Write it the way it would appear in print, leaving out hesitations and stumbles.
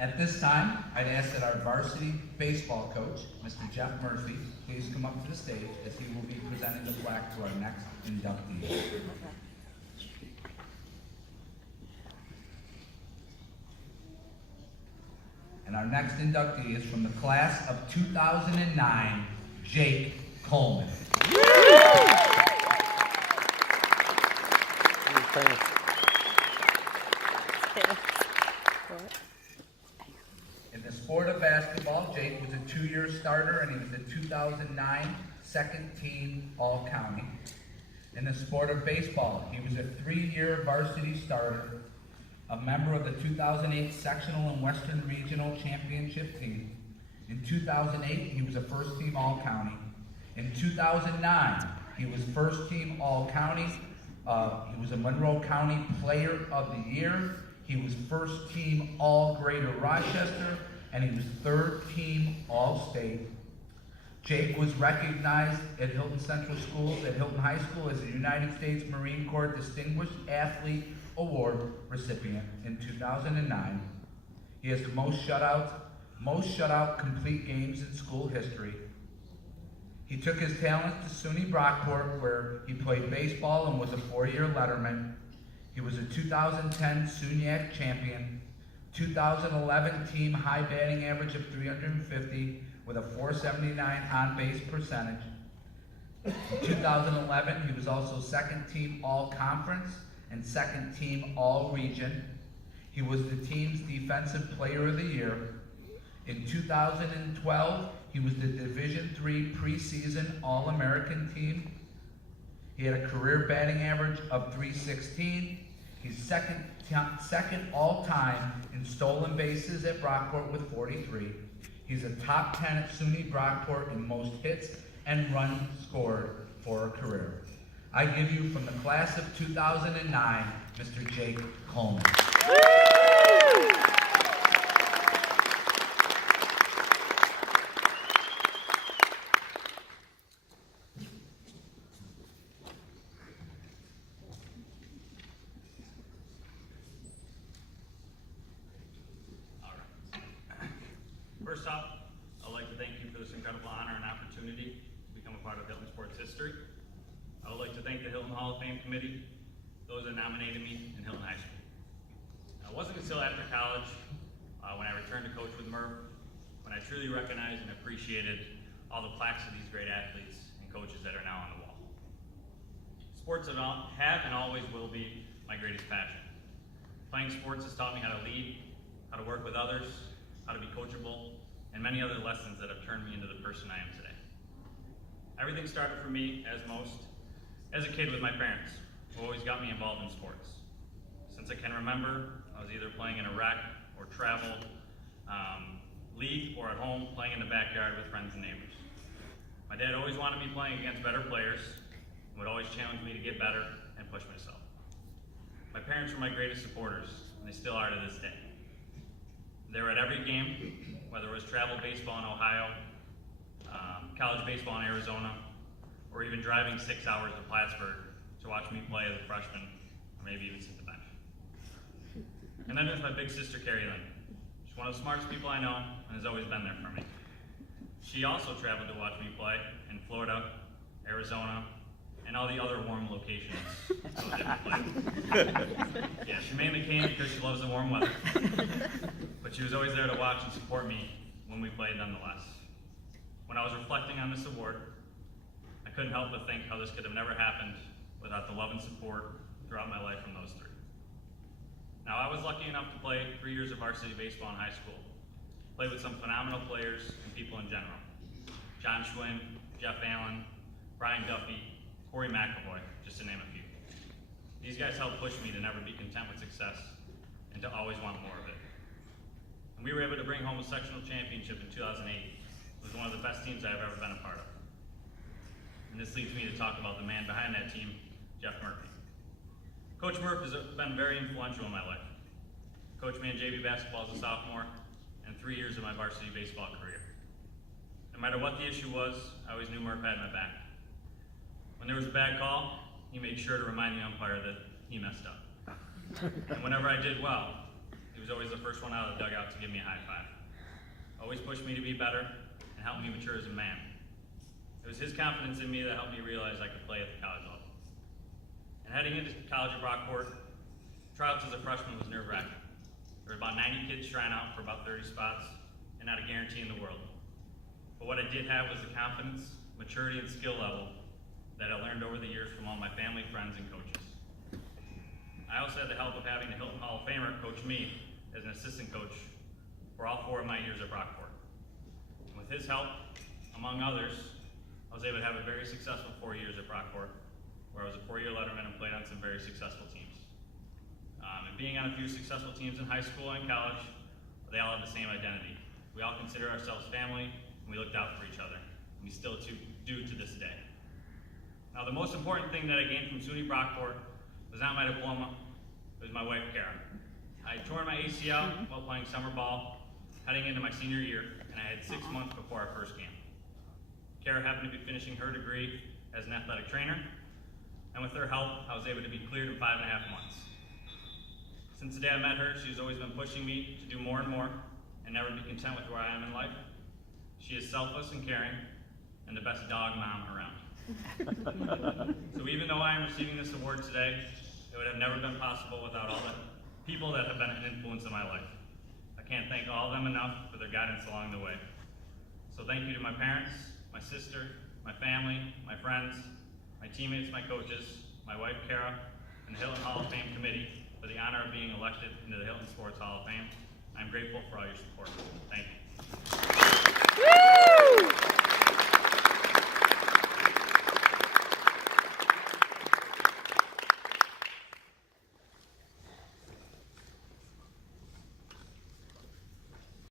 At this time, I'd ask that our varsity baseball coach, Mr. Jeff Murphy, please come up to the stage as he will be presenting the plaque to our next inductee. And our next inductee is from the class of 2009, Jake Coleman. In the sport of basketball, Jake was a 2-year starter and he was the 2009 second team All-County. In the sport of baseball, he was a 3-year varsity starter, a member of the 2008 sectional and Western Regional Championship team. In 2008, he was a first team All-County. In 2009, he was first team All-County. He was a Monroe County Player of the Year. He was first team All-Greater Rochester, and he was third team All-State. Jake was recognized at Hilton Central Schools, at Hilton High School, as a United States Marine Corps Distinguished Athlete Award recipient in 2009. He has the most shutout complete games in school history. He took his talents to SUNY Brockport, where he played baseball and was a 4-year letterman. He was a 2010 SUNYAC champion, 2011 team high batting average of 350 with a 479 on-base percentage. In 2011, he was also second team All-Conference and second team All-Region. He was the team's Defensive Player of the Year. In 2012, he was the Division III preseason All-American team. He had a career batting average of 316. He's second all-time in stolen bases at Brockport with 43. He's a top 10 at SUNY Brockport in most hits and runs scored for a career. I give you from the class of 2009, Mr. Jake Coleman. First off, I'd like to thank you for this incredible honor and opportunity to become a part of Hilton sports history. I would like to thank the Hilton Hall of Fame Committee, those that nominated me in Hilton High School. It wasn't until after college, when I returned to coach with Murph, when I truly recognized and appreciated all the plaques of these great athletes and coaches that are now on the wall. Sports have and always will be my greatest passion. Playing sports has taught me how to lead, how to work with others, how to be coachable, and many other lessons that have turned me into the person I am today. Everything started for me, as a kid with my parents, who always got me involved in sports. Since I can remember, I was either playing in a rec or travel league, or at home playing in the backyard with friends and neighbors. My dad always wanted me playing against better players, and would always challenge me to get better and push myself. My parents were my greatest supporters, and they still are to this day. They were at every game, whether it was travel baseball in Ohio, college baseball in Arizona, or even driving 6 hours to Plattsburgh to watch me play as a freshman, or maybe even sit the bench. And then there's my big sister, Carrie Lynn. She's one of the smartest people I know, and has always been there for me. She also traveled to watch me play in Florida, Arizona, and all the other warm locations. Yeah, she mainly came because she loves the warm weather. But she was always there to watch and support me when we played nonetheless. When I was reflecting on this award, I couldn't help but think how this could have never happened without the love and support throughout my life from those three. Now, I was lucky enough to play 3 years of varsity baseball in high school. Played with some phenomenal players and people in general. John Schwinn, Jeff Allen, Brian Duffy, Corey McAvoy, just to name a few. These guys helped push me to never be content with success and to always want more of it. And we were able to bring home a sectional championship in 2008. It was one of the best teams I've ever been a part of. And this leads me to talk about the man behind that team, Jeff Murphy. Coach Murph has been very influential in my life. Coached me in JV basketball as a sophomore, and 3 years of my varsity baseball career. No matter what the issue was, I always knew Murph had my back. When there was a bad call, he made sure to remind the umpire that he messed up. And whenever I did well, he he was always the first one out of the dugout to give me a high five. Always pushed me to be better and helped me mature as a man. It was his confidence in me that helped me realize I could play at the college level. And heading into college at Brockport, tryouts as a freshman was nerve-wracking. There were about 90 kids trying out for about 30 spots, and not a guarantee in the world. But what I did have was the confidence, maturity, and skill level that I learned over the years from all my family, friends, and coaches. I also had the help of having the Hilton Hall of Famer coach me as an assistant coach for all 4 of my years at Brockport. And with his help, among others, I was able to have a very successful 4 years at Brockport, where I was a 4-year letterman and played on some very successful teams. And being on a few successful teams in high school and college, they all have the same identity. We all consider ourselves family, and we looked out for each other. And we still do to this day. Now, the most important thing that I gained from SUNY Brockport was not my diploma, it was my wife, Kara. I tore my ACL while playing summer ball, heading into my senior year, and I had 6 months before our first game. Kara happened to be finishing her degree as an athletic trainer, and with her help, I was able to be cleared in 5.5 months. Since the day I met her, she's always been pushing me to do more and more, and never be content with where I am in life. She is selfless and caring, and the best dog mom around. So even though I am receiving this award today, it would have never been possible without all the people that have been an influence in my life. I can't thank all of them enough for their guidance along the way. So thank you to my parents, my sister, my family, my friends, my teammates, my coaches, my wife Kara, and the Hilton Hall of Fame committee for the honor of being elected into the Hilton Sports Hall of Fame. I'm grateful for all your support. Thank you.